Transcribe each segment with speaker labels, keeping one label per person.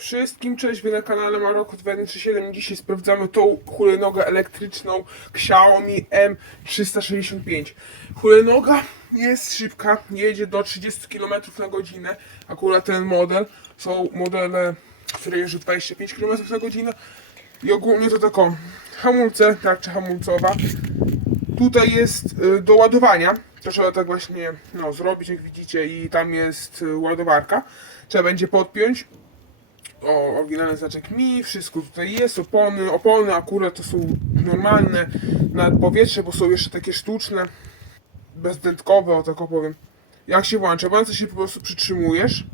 Speaker 1: Wszystkim cześć, wy na kanale Maroko 2137. Dzisiaj sprawdzamy tą hulajnogę elektryczną Xiaomi M365. Hulajnoga jest szybka, jedzie do 30 km na godzinę. Akurat ten model. Są modele, które jeżdżą 25 km na godzinę. I ogólnie to taką hamulce, tarcza hamulcowa. Tutaj jest y, do ładowania. To trzeba tak właśnie no, zrobić, jak widzicie, i tam jest y, ładowarka. Trzeba będzie podpiąć. O, oryginalny znaczek mi, wszystko tutaj jest, opony, opony akurat to są normalne na powietrze, bo są jeszcze takie sztuczne, bezdętkowe, o tak opowiem. Jak się włącza? Włącza się po prostu przytrzymujesz.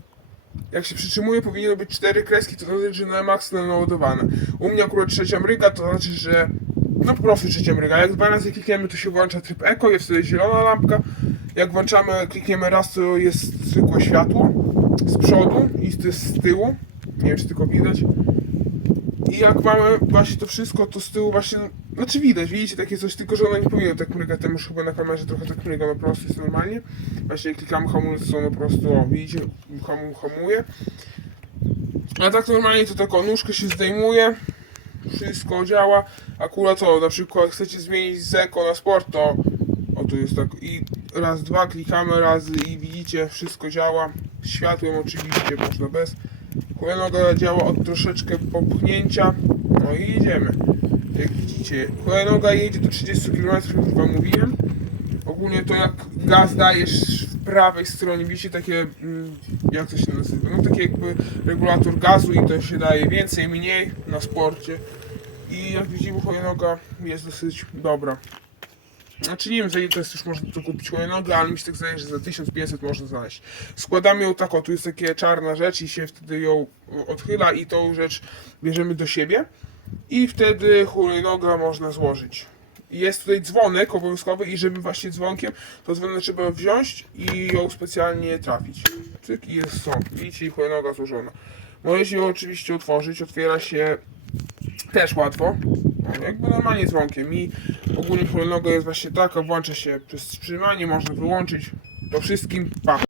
Speaker 1: Jak się przytrzymuje, powinny być cztery kreski, to znaczy, że na maksa naładowane. U mnie akurat trzecia mryga, to znaczy, że no po prostu trzecia mryga. Jak dwa razy klikniemy, to się włącza tryb eko, jest wtedy zielona lampka. Jak włączamy, klikniemy raz, to jest zwykłe światło z przodu i z, z tyłu. Nie wiem, czy tylko widać. I jak mamy właśnie to wszystko, to z tyłu właśnie, znaczy widać, widzicie takie coś, tylko że ona nie powinna tak mrygać, tam już chyba na kamerze trochę tak mryga, no po prostu jest normalnie. Właśnie jak klikamy hamulec, to no po prostu, o, widzicie, hamu, hamuje. A tak normalnie to taką nóżkę się zdejmuje, wszystko działa. Akurat to, na przykład jak chcecie zmienić z eko na sport, to o tu jest tak i raz, dwa, klikamy razy i widzicie, wszystko działa. Światłem oczywiście, można bez. Hulajnoga działa od troszeczkę popchnięcia. No i jedziemy. Jak widzicie, hulajnoga jedzie do 30 km, już wam mówiłem. Ogólnie to jak gaz dajesz w prawej stronie, widzicie takie, mm, jak to się nazywa, no taki jakby regulator gazu i to się daje więcej, mniej na sporcie. I jak widzimy hulajnoga jest dosyć dobra. Znaczy nie wiem za ile to jest już można to kupić hulajnogę, ale mi się tak zdaje, że za 1500 można znaleźć. Składamy ją tak, o tu jest taka czarna rzecz i się wtedy ją odchyla i tą rzecz bierzemy do siebie. I wtedy hulajnoga można złożyć. Jest tutaj dzwonek obowiązkowy i żeby właśnie dzwonkiem, to dzwonek trzeba wziąć i ją specjalnie trafić. Cyk i jest są. Widzicie, hulajnoga złożona. Możecie ją oczywiście otworzyć, otwiera się też łatwo. Jakby normalnie dzwonkiem. I ogólnie hulajnoga jest właśnie taka, włącza się przez wstrzymanie, można wyłączyć. To wszystkim pa.